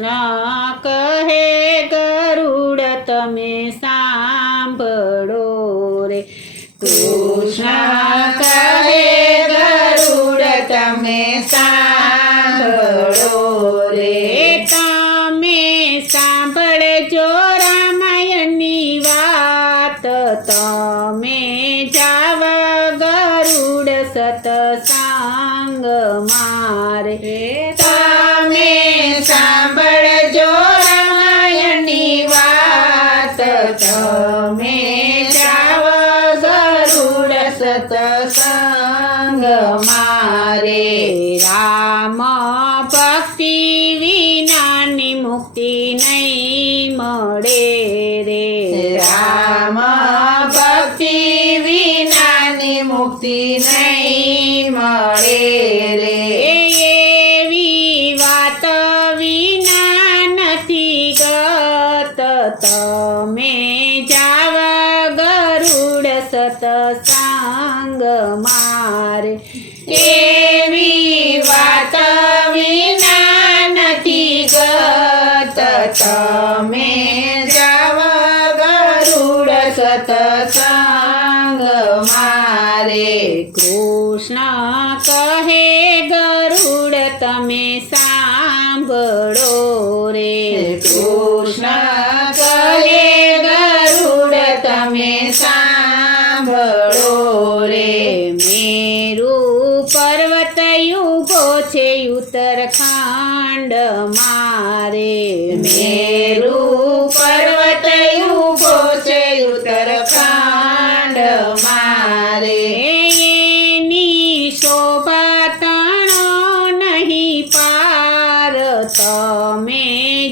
કૃષ્ણ કહે ગરુડ તમે સાંભળો રે. કૃષ્ણ કહે ગરુડ તમે સાંભળો રે. તમે સાંભળજો રામાયણની વાત, તમે જાવ ગરુડ સતસંગ મારે. તમે સાંભળજો રામાયણની વાત, તમે જાવ ગરુડ સતસંગ મારે. રામ ભક્તિ વિનાની મુક્તિ નહીં મળે રે. રામ ભક્તિ વિનાની મુક્તિ નહીં મળે રે. એવી વાત વિના નથી ગત, તમે જાવ ગરુડ સતસંગ મારે. એવી વાત વિના નથી ગત, તમે જાવ ગરુડ સતસંગ મારે. કૃષ્ણ કહે ગરુડ તમે સાંભળો રે. કૃષ્ણ કહે ગરુડ તમે સાંભળો રે. મેરુ પર્વત યુગો છે ઉત્તરાખંડ મારે. મેરુ પર્વત યુગો છે ઉત્તરાખંડ મારે. એની શોભા તણો નહીં પાર, તમે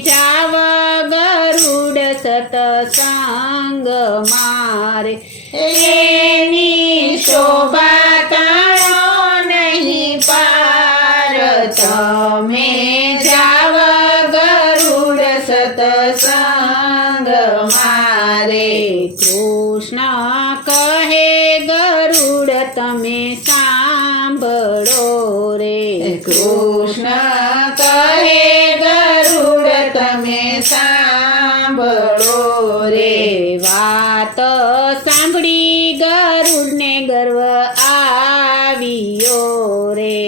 જાવ ગરુડ સતસંગ મારે. એની શોભા તાળો નહીં પાર, તમે જાવ ગરુડ સતસંગ મારે. કૃષ્ણ કહે ગરુડ તમે સાંભળો રે. કૃષ્ણ કહે ગરુડ તમે સાંભળો રે. વાત સાંભળી ગરુડને ગર્વ આવ્યો રે.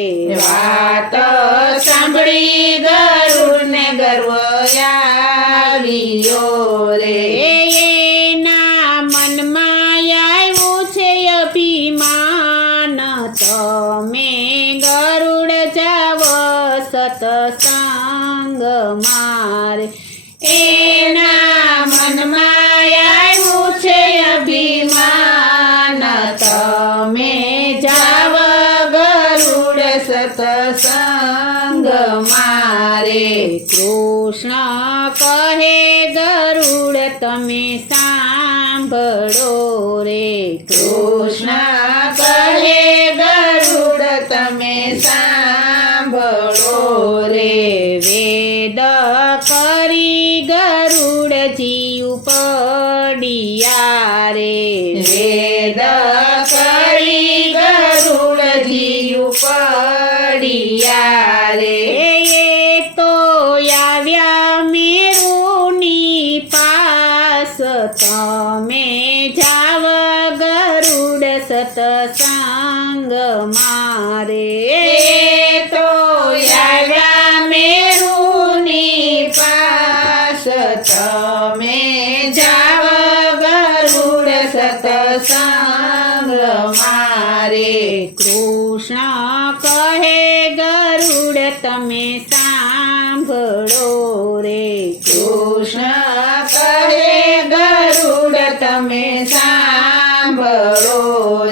વાત સાંભળી ગરુડને ગર્વ આવ્યો રે. એના મનમાં આવ્યું છે અભિમાન, તમે ગરુડ જાવ સતસંગ મારે. એના મનમાં આવ્યું છે અભિમાન, તમે જાવ ગરુડ સતસંગ મારે. કૃષ્ણ કહે ગરુડ તમે સાંભળો રે. કૃષ્ણ કહે ગરુડ તમે સાંભળો રે. વેદ કરી ગરુડજી ઉપડિયા રે. વેદ કરી ગરુડજી ઉપડિયા રે. એ તો આવ્યા મેરુની પાસ, તમે જાવ ગરુડ સતસંગ મારે. એ તો આવ્યા મેરુની પાસ, તમે જાવ ગરુડ સતસંગ મારે. કૃષ્ણ કહે ગરુડ તમે સાંભળો રે. કૃષ્ણ કહે ગરુડ તમે સાંભળો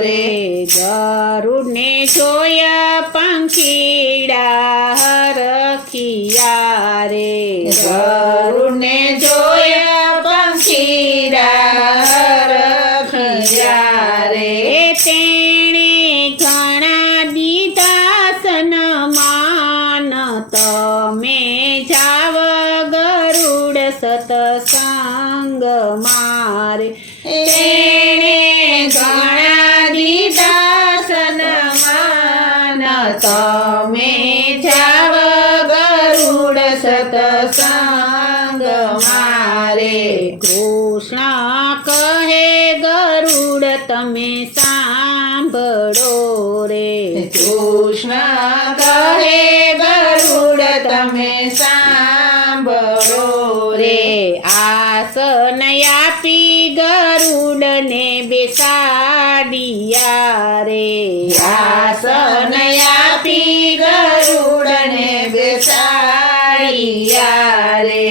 રે. ગરુડને જોયા પંખીડા હરખિયા રે. ગરુડને જોયા પંખીડા હરખિયા રે. તેણે ઘણા દીધા સન્માન, તમે જાવ ગરુડ સતસંગ મારે. તેણે ઘણા દીધા સન્માન, તમે જાવ ગરુડ સતસંગ કહે ગરુડ તમે સાંભળો રે કૃષ્ણ કહે ગરુડ તમે સાંભળો રે રે આસન આપી ગરુડને બેસાડિયા રે આસન આપી ગરુડને બેસાડિયા રે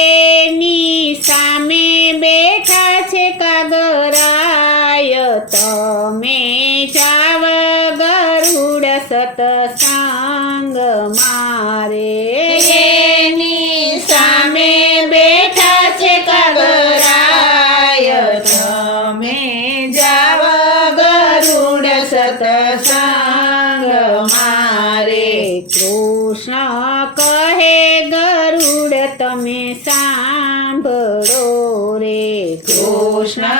એની સામે બેઠા છે કાગરાય તમે જાવ ગરુડ સતસંગ મારે એની સામે બેઠા છે કાગરાય તમે જાવ ગરુડ સતસંગ મારે કૃષ્ણ કહે ગરુડ તમે સાંભળો રે કૃષ્ણ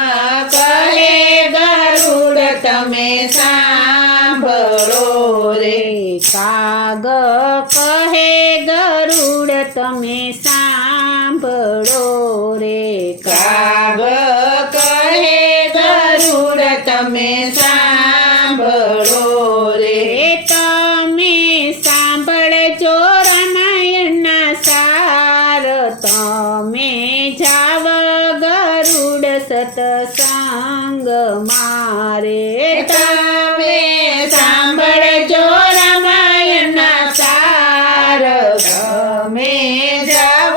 કહે ગરુડ તમે સાંભળો રે કાગ કહે ગરુડ તમે સાંભળો રે કાગ કહે ગરુડ તમે સાંભળો રે તમે સાંભળજો રામાયણના સાર તમે જાવ ગરુડ સતસંગ મારે તમે સાંભળજો રામાયણના સાર તમે જાવ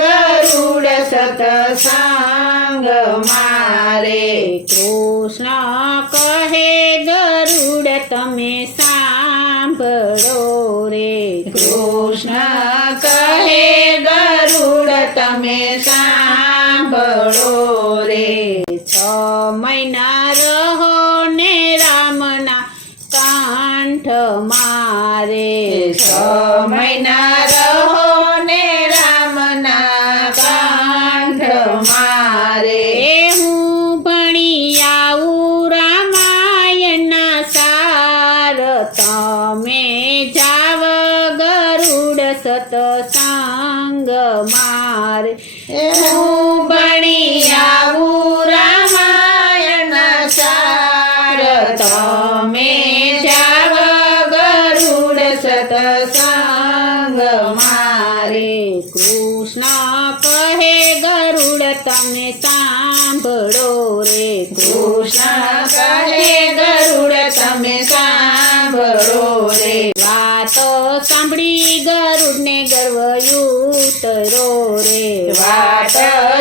ગરુડ સતસંગ મારે કૃષ્ણ કહે ગરુડ તમે સાંભળો રે કૃષ્ણ કહે ગરુડ તમે સાંભળો રે 6 મહિના રહો ને રામના કાંઠ મારે 6 મહિના રહો ને રામના કાંઠ મારે હું ભણી આવું રામાયણના સાર તમે જાવ ગરુડ સતસંગ મારે હું ભણી આવું રામાયણના સાર તમે જાવ ગરુડ સતસંગ મારે કૃષ્ણ કહે ગરુડ તમે સાંભળો રે કૃષ્ણ કહે ગરુડ તમે સાંભળો રે વાતો સાંભળી ગરુડને ગર્વ ઉતરો રે વાત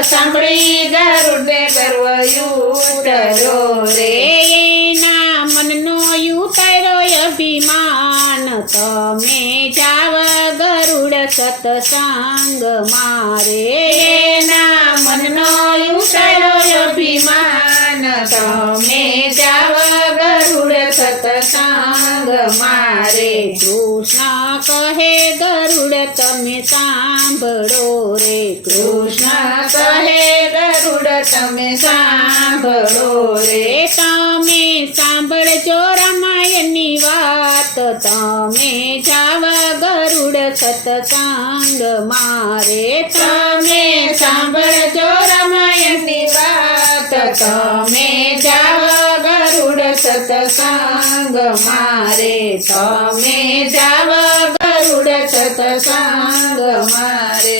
સાંભળી ગરુડને ગર્વ ઉતરો રે એના મનનો ઉતારો અભિમાન તમે જાવ ગરુડ સતસંગ મારે એના મનનો ઉતારો અભિમાન તમે જાવ ગરુડ સતસંગ મારે કૃષ્ણ કહે ગરુડ તમે સાંભળો રે કૃષ્ણ કહે ગરુડ તમે સાંભળો રે તમે સાંભળજો રામાયણની વાત તમે જાવ ગરુડ સતસંગ મારે તમે સાંભળજો રામાયણની વાત તમે જાવ ગરુડ સતસંગ મારે તમે જાવ ગરુડ સતસંગ મારે